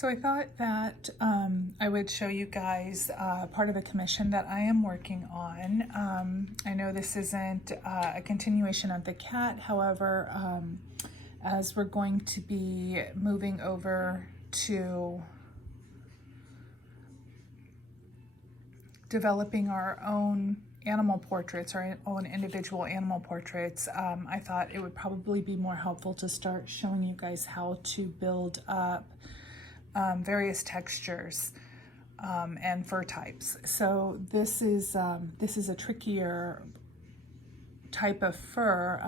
So I thought that I would show you guys part of a commission that I am working on. I know this isn't a continuation of the cat, however, as we're going to be moving over to developing our own animal portraits, our own individual animal portraits, I thought it would probably be more helpful to start showing you guys how to build up various textures and fur types. So this is a trickier type of fur.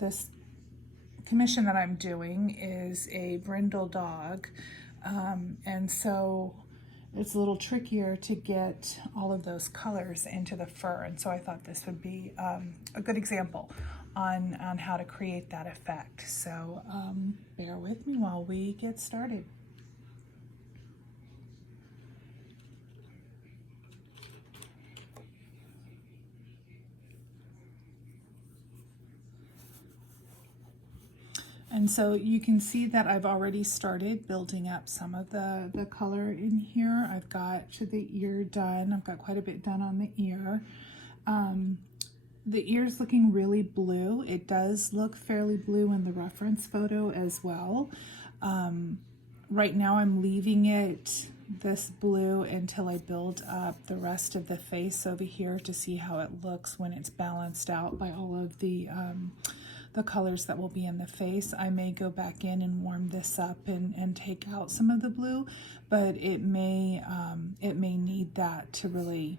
This commission that I'm doing is a brindle dog, and so it's a little trickier to get all of those colors into the fur. And so I thought this would be a good example on how to create that effect. So bear with me while we get started. And so you can see that I've already started building up some of the color in here. I've got the ear done. I've got quite a bit done on the ear. The ear's looking really blue. It does look fairly blue in the reference photo as well. Right now I'm leaving it this blue until I build up the rest of the face over here to see how it looks when it's balanced out by all of the colors that will be in the face. I may go back in and warm this up and take out some of the blue, but it may need that to really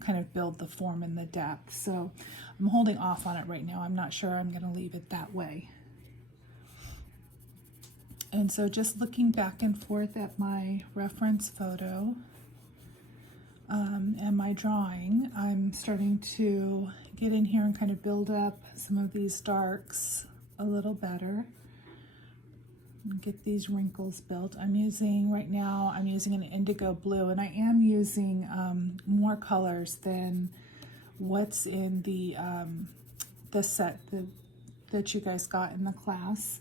kind of build the form and the depth. So I'm holding off on it right now. I'm not sure I'm going to leave it that way. And so just looking back and forth at my reference photo and my drawing, I'm starting to get in here and kind of build up some of these darks a little better and get these wrinkles built. Right now I'm using an indigo blue, and I am using more colors than what's in the set that you guys got in the class.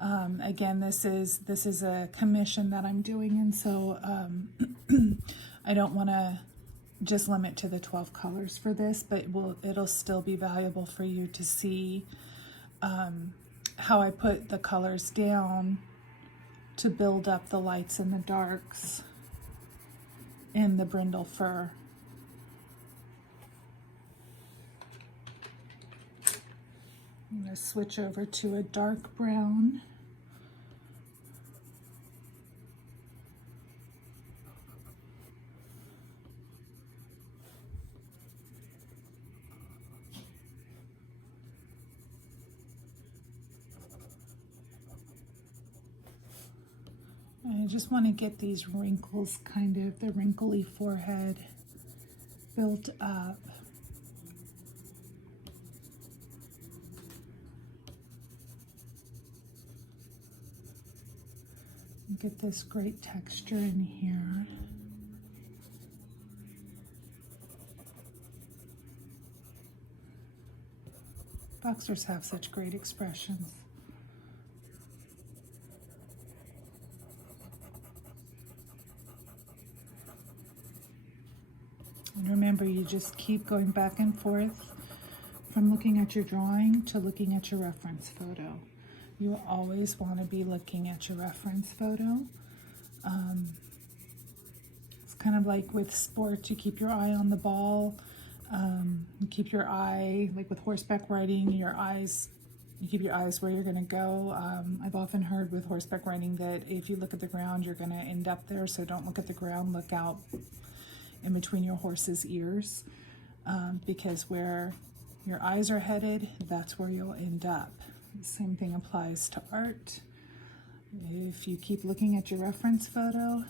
Again, this is a commission that I'm doing, and so I don't want to just limit to the 12 colors for this, but it'll still be valuable for you to see how I put the colors down to build up the lights and the darks in the brindle fur. I'm going to switch over to a dark brown. I just want to get these wrinkles, kind of the wrinkly forehead, built up. Get this great texture in here. Boxers have such great expressions. And remember, you just keep going back and forth from looking at your drawing to looking at your reference photo. You always want to be looking at your reference photo. It's kind of like with sports, you keep your eye on the ball. You keep your eye, like with horseback riding, you keep your eyes where you're going to go. I've often heard with horseback riding that if you look at the ground, you're going to end up there. So don't look at the ground, look out in between your horse's ears, because where your eyes are headed, that's where you'll end up. The same thing applies to art. If you keep looking at your reference photo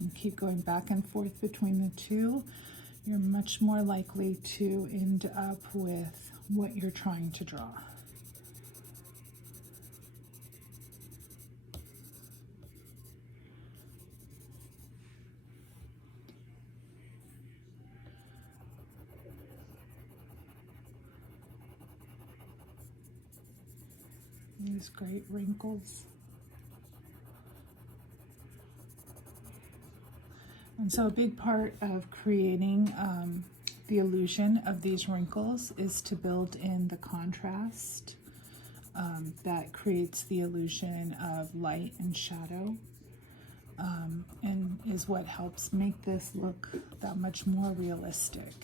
and keep going back and forth between the two, you're much more likely to end up with what you're trying to draw. These great wrinkles. And so a big part of creating the illusion of these wrinkles is to build in the contrast that creates the illusion of light and shadow, and is what helps make this look that much more realistic.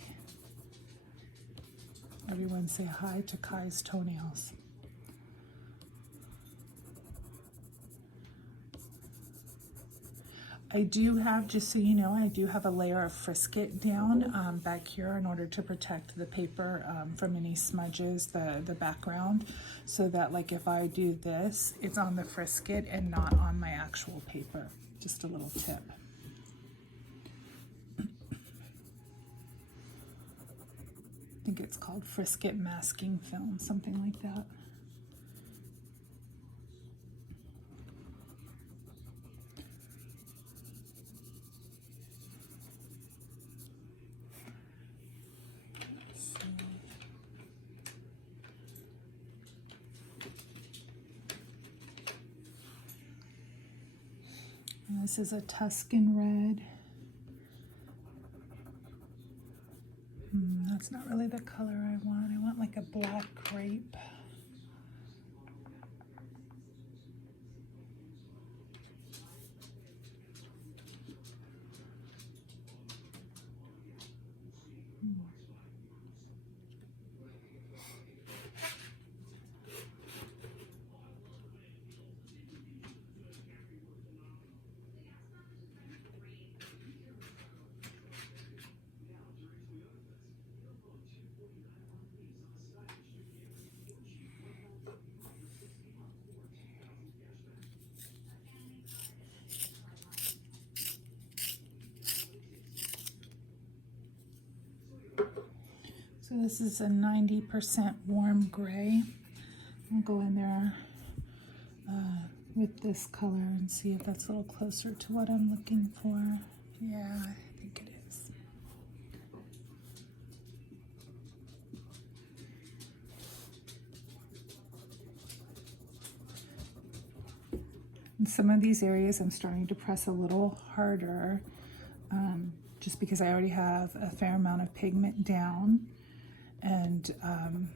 Everyone say hi to Kai's toenails. I do have, just so you know, I do have a layer of Frisket down back here in order to protect the paper from any smudges, the background, so that like if I do this, it's on the Frisket and not on my actual paper. Just a little tip. I think it's called Frisket masking film, something like that. And this is a Tuscan red. That's not really the color I want. I want like a black grape. So this is a 90% warm gray. I'll go in there with this color and see if that's a little closer to what I'm looking for. Yeah, I think it is. In some of these areas I'm starting to press a little harder just because I already have a fair amount of pigment down. And I'm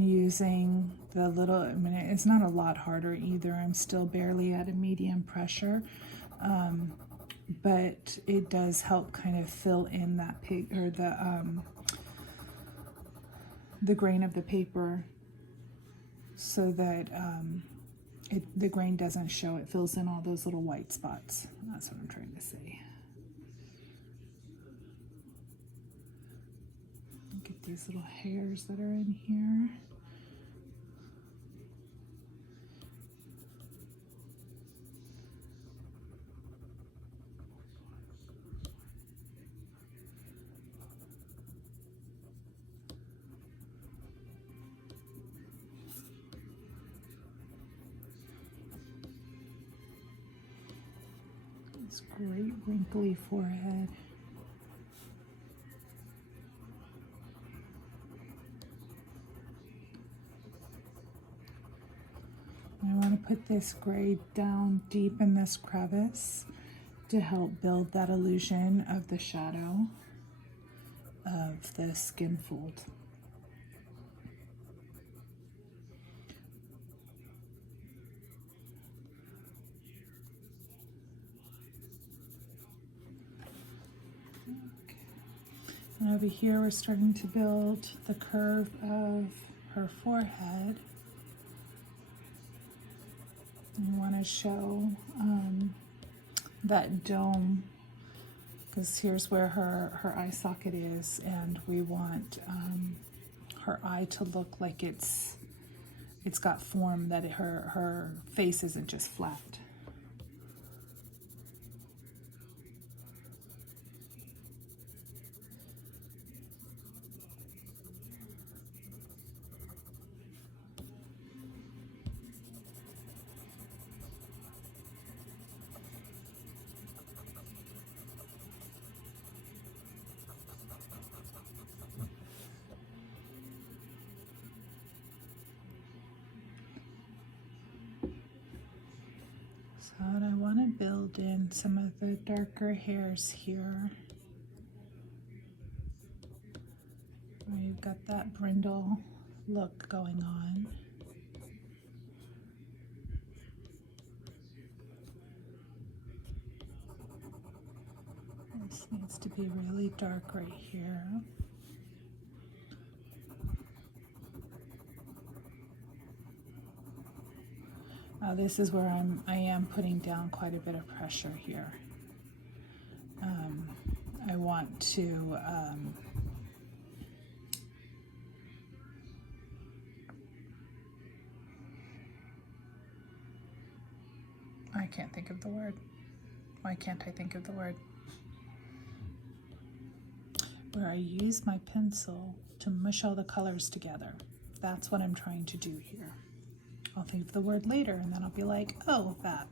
using the little, I mean, it's not a lot harder either. I'm still barely at a medium pressure, but it does help kind of fill in that or the grain of the paper so that the grain doesn't show. It fills in all those little white spots. That's what I'm trying to say. Get these little hairs that are in here. This great wrinkly forehead. I want to put this gray down deep in this crevice to help build that illusion of the shadow of the skin fold. Okay. And over here we're starting to build the curve of her forehead. We want to show that dome, because here's where her eye socket is, and we want her eye to look like it's got form, that her face isn't just flat. want to build in some of the darker hairs here. Where you've got that brindle look going on. This needs to be really dark right here. This is where I am putting down quite a bit of pressure here. I want to I can't think of the word. Why can't I think of the word? Where I use my pencil to mush all the colors together. That's what I'm trying to do here. I'll think of the word later and then I'll be like, oh, that.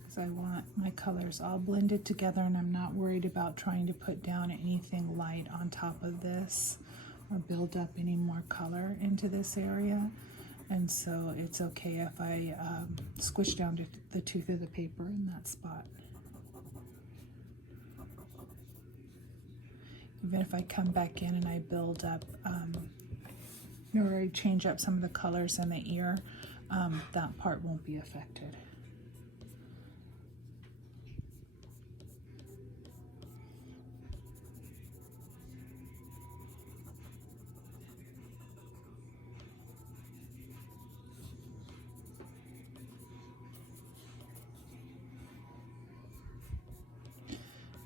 Because I want my colors all blended together and I'm not worried about trying to put down anything light on top of this or build up any more color into this area. And so it's okay if I squish down to the tooth of the paper in that spot. Even if I come back in and I build up, or I change up some of the colors in the ear, that part won't be affected.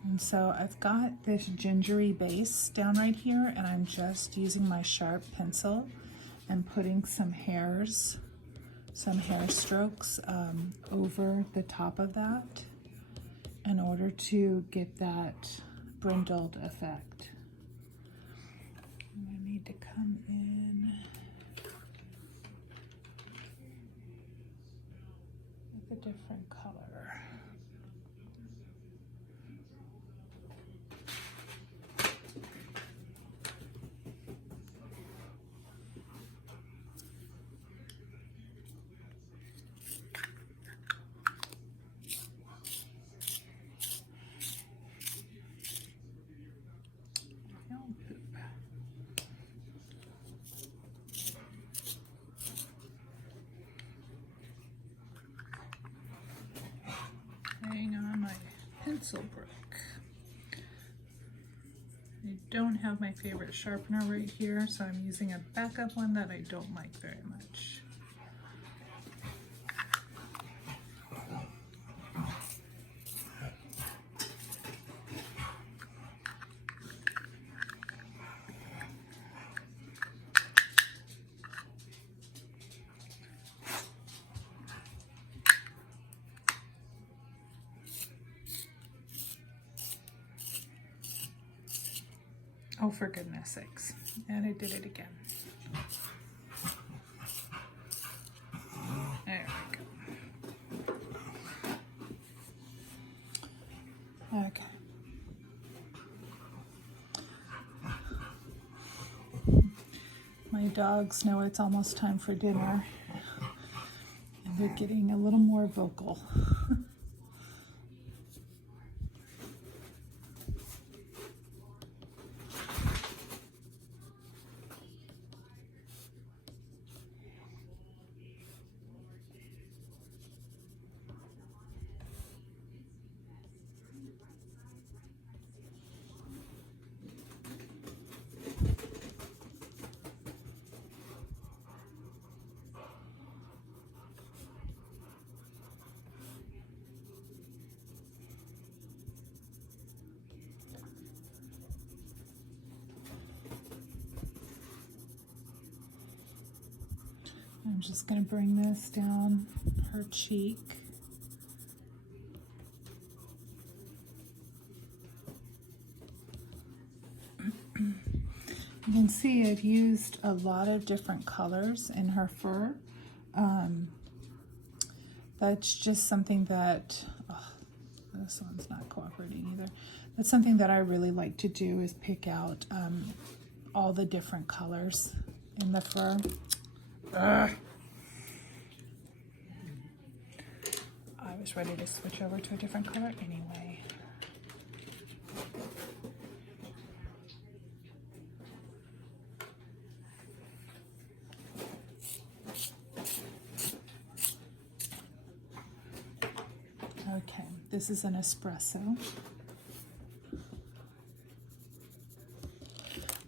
And so I've got this gingery base down right here, and I'm just using my sharp pencil and putting some hair strokes over the top of that in order to get that brindled effect. And I need to come in with a different color. On my pencil broke. I don't have my favorite sharpener right here, so I'm using a backup one that I don't like very much. Oh, for goodness sakes. And I did it again. There we go. Okay. My dogs know it's almost time for dinner, and they're getting a little more vocal. I'm just going to bring this down her cheek. You can see I've used a lot of different colors in her fur. That's just something that, this one's not cooperating either. That's something that I really like to do, is pick out all the different colors in the fur. Ugh. I was ready to switch over to a different color anyway. Okay, this is an espresso.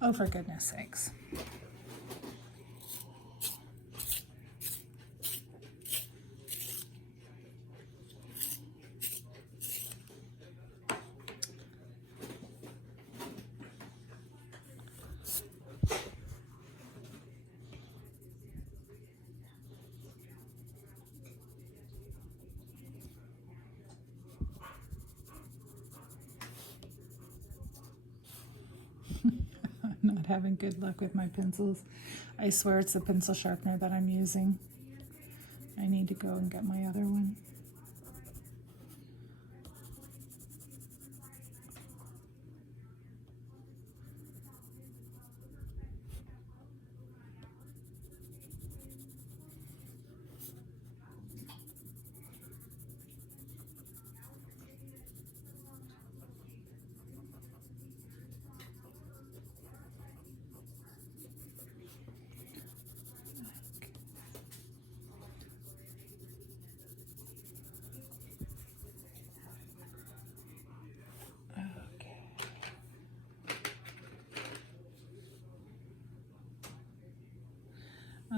Oh, for goodness sakes. Not having good luck with my pencils. I swear it's the pencil sharpener that I'm using. I need to go and get my other one.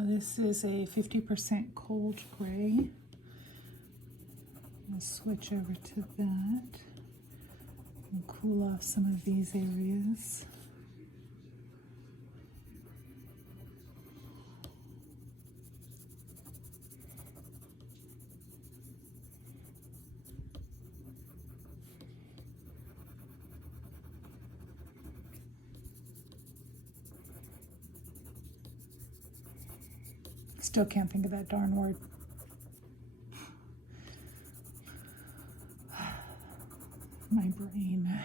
This is a 50% cold gray. I'll switch over to that and cool off some of these areas. Still can't think of that darn word. My brain.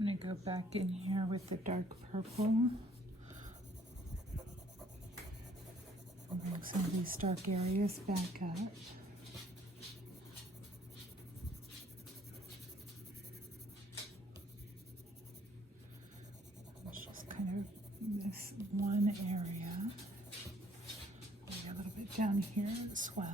I'm going to go back in here with the dark purple. Bring some of these dark areas back up. It's just kind of this one area. Maybe a little bit down here as well.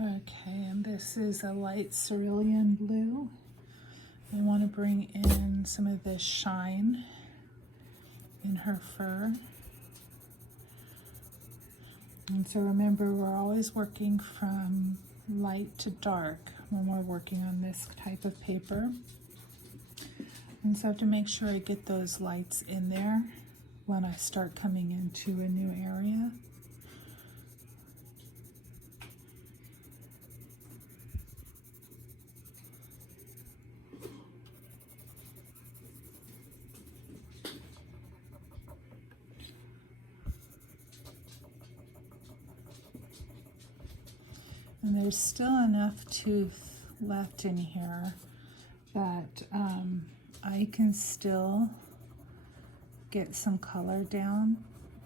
Okay, and this is a light cerulean blue. I want to bring in some of this shine in her fur. And so remember, we're always working from light to dark when we're working on this type of paper. And so I have to make sure I get those lights in there when I start coming into a new area. And there's still enough tooth left in here that I can still get some color down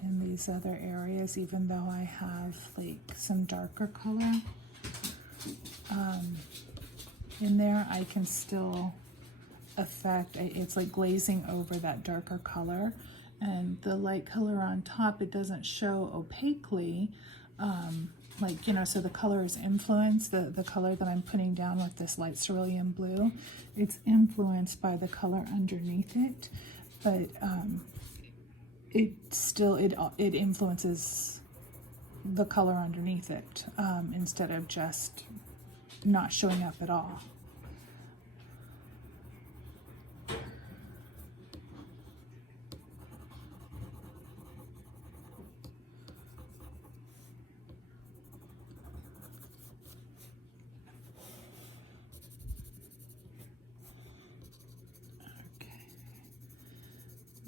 in these other areas, even though I have like some darker color in there. I can still affect, it's like glazing over that darker color, and the light color on top, it doesn't show opaquely, like, you know, so the color is influenced, the color that I'm putting down with this light cerulean blue, it's influenced by the color underneath it, but it still, it influences the color underneath it, instead of just not showing up at all.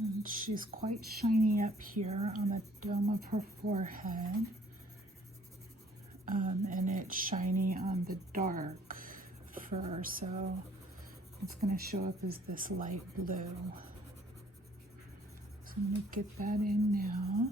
And she's quite shiny up here on the dome of her forehead, and it's shiny on the dark fur, so it's going to show up as this light blue. So I'm going to get that in now.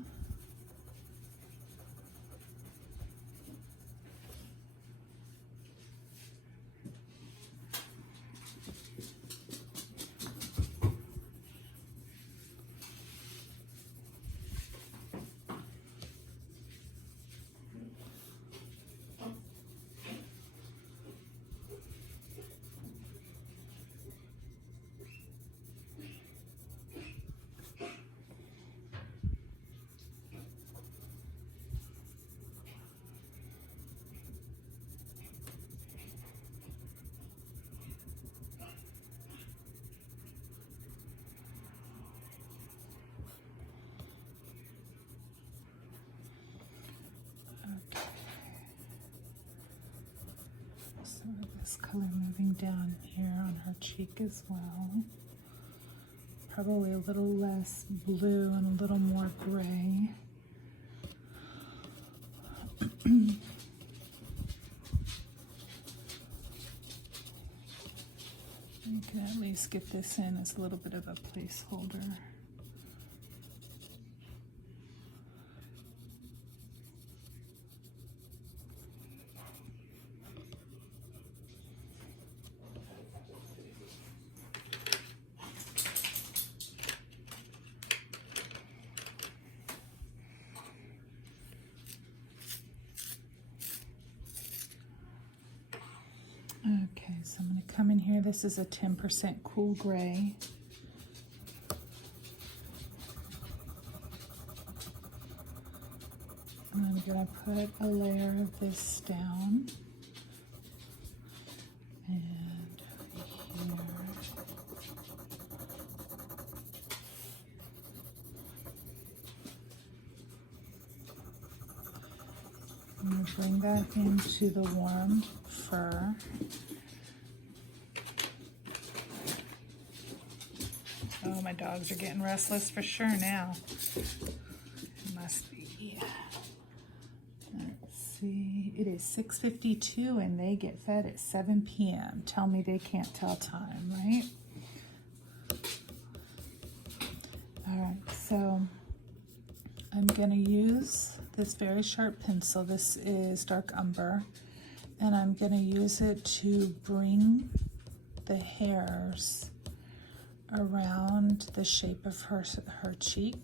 This color moving down here on her cheek as well. Probably a little less blue and a little more gray. You can at least get this in as a little bit of a placeholder. Okay, so I'm going to come in here. This is a 10% cool gray. And I'm going to put a layer of this down. And here. I'm going to bring that into the warm fur. Oh, my dogs are getting restless for sure now. It must be. Let's see. It is 6:52 and they get fed at 7 p.m. Tell me they can't tell time, right? All right, so I'm going to use this very sharp pencil. This is dark umber, and I'm going to use it to bring the hairs around the shape of her cheek.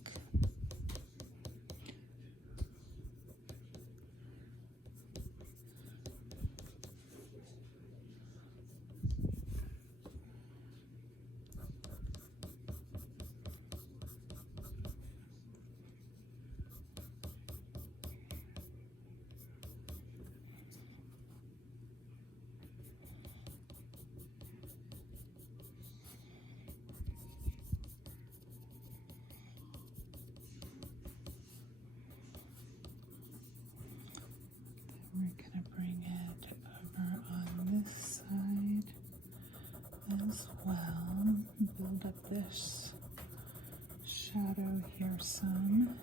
going to bring it over on this side as well. Build up this shadow here some.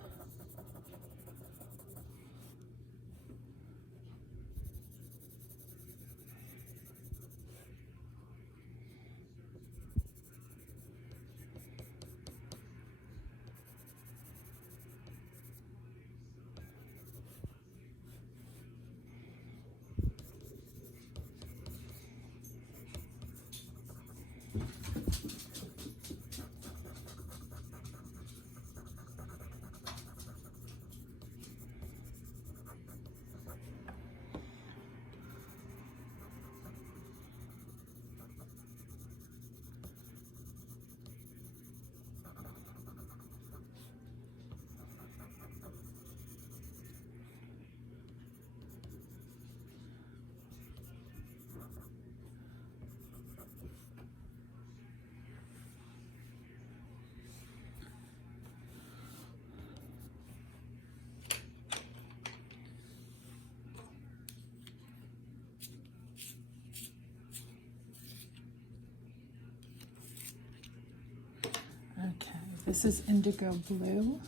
Okay, this is indigo blue,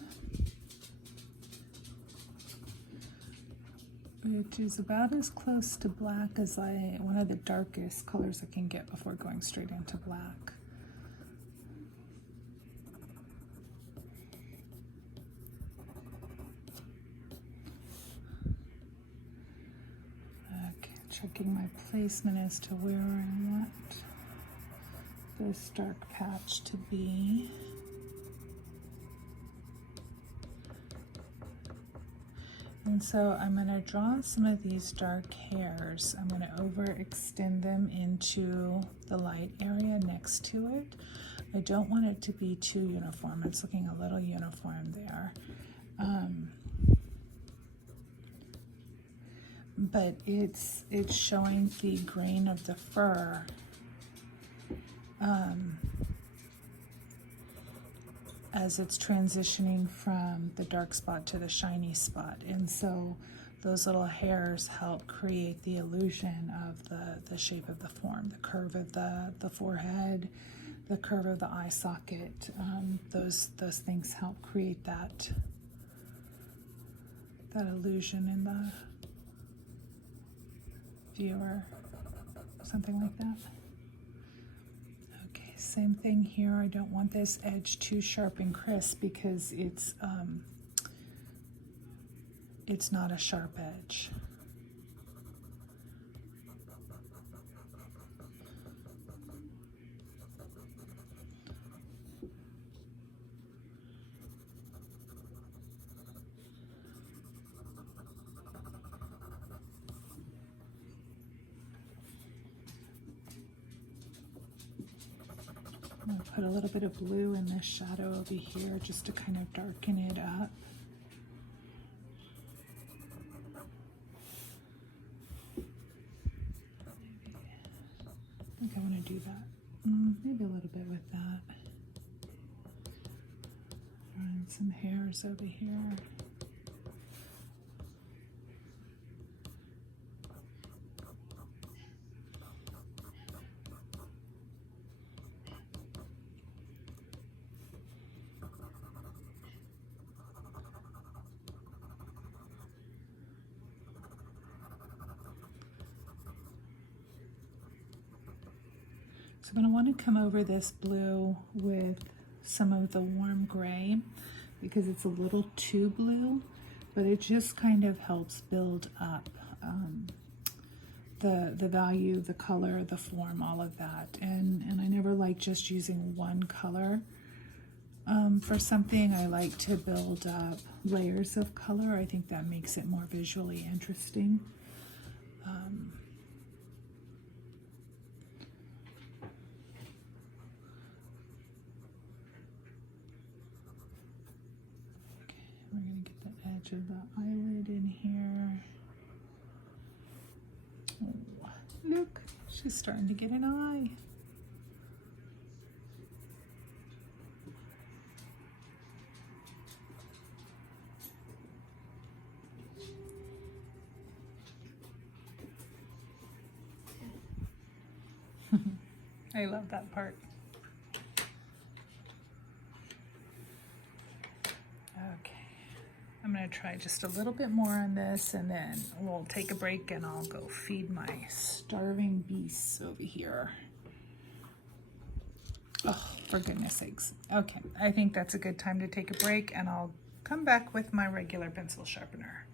which is about as close to black as one of the darkest colors I can get before going straight into black. Okay, checking my placement as to where I want this dark patch to be. And so I'm going to draw some of these dark hairs. I'm going to overextend them into the light area next to it. I don't want it to be too uniform. It's looking a little uniform there. But it's showing the grain of the fur. As it's transitioning from the dark spot to the shiny spot. And so those little hairs help create the illusion of the shape of the form, the curve of the forehead, the curve of the eye socket. Those things help create that illusion in the viewer, something like that. Same thing here. I don't want this edge too sharp and crisp because it's not a sharp edge. I'm going to put a little bit of blue in this shadow over here just to kind of darken it up. I think I want to do that. Maybe a little bit with that. Drawing some hairs over here. So I'm going to want to come over this blue with some of the warm gray because it's a little too blue, but it just kind of helps build up the value, the color, the form, all of that. And I never like just using one color. For something, I like to build up layers of color. I think that makes it more visually interesting. We're going to get the edge of the eyelid in here. Oh, look, she's starting to get an eye. I love that part. Okay, I'm gonna try just a little bit more on this, and then we'll take a break and I'll go feed my starving beasts over here. Oh, for goodness sakes. Okay, I think that's a good time to take a break, and I'll come back with my regular pencil sharpener.